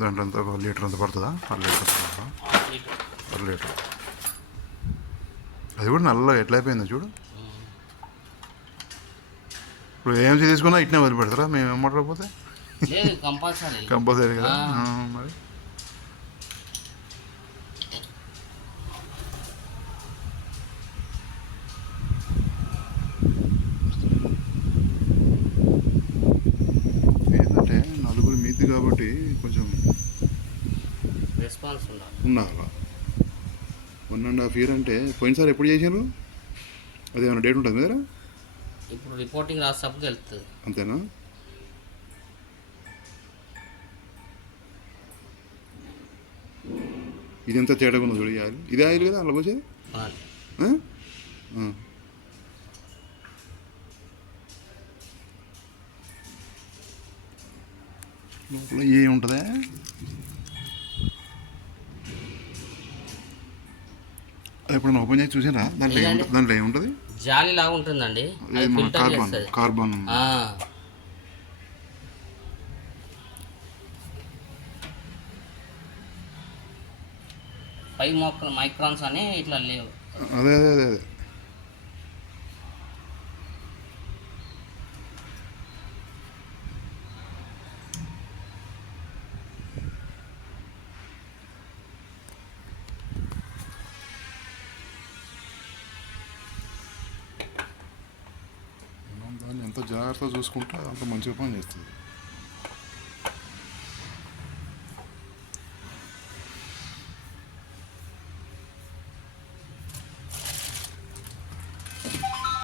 దాంట్లో అంతా 1 లీటర్ అంత పడుతుందా? 1 లీటర్ 1 లీటర్. అది కూడా నల్ల ఎట్లా అయిపోయిందో చూడు. ఇప్పుడు ఏం తీసుకున్నా ఇట్నే వదిలిపెడతారా మేము ఏమంటారపోతే? కంపల్సరీ కదా మరి. ఏంటంటే నలుగురు మీది కాబట్టి కొంచెం రెస్పాన్స్ ఉండాలి. 1.5 year అంటే పోయినసారి ఎప్పుడు చేశారు? అది ఏమైనా డేట్ ఉంటుంది కదా? ఇప్పుడు రిపోర్టింగ్ రాసేటప్పుడు వెళ్తుంది. అంతేనా? ఇదంతా తేడా ఉంది చూడు. ఆయిల్ ఇదే ఆయిల్ కదా అందులో పోసేది? లోపల ఏముంటుందా? ఎప్పుడన్నా ఓపెన్ చేసి చూసారా? దాంట్లో ఏముంటుంది? జాలి లాగా ఉంటుందండి. కార్బన్. పై మైక్రాన్స్ అని ఇట్లా లేవు. అదే అదే అదే దాన్ని ఎంత జాగ్రత్తగా చూసుకుంటే అంత మంచిగా పని చేస్తుంది.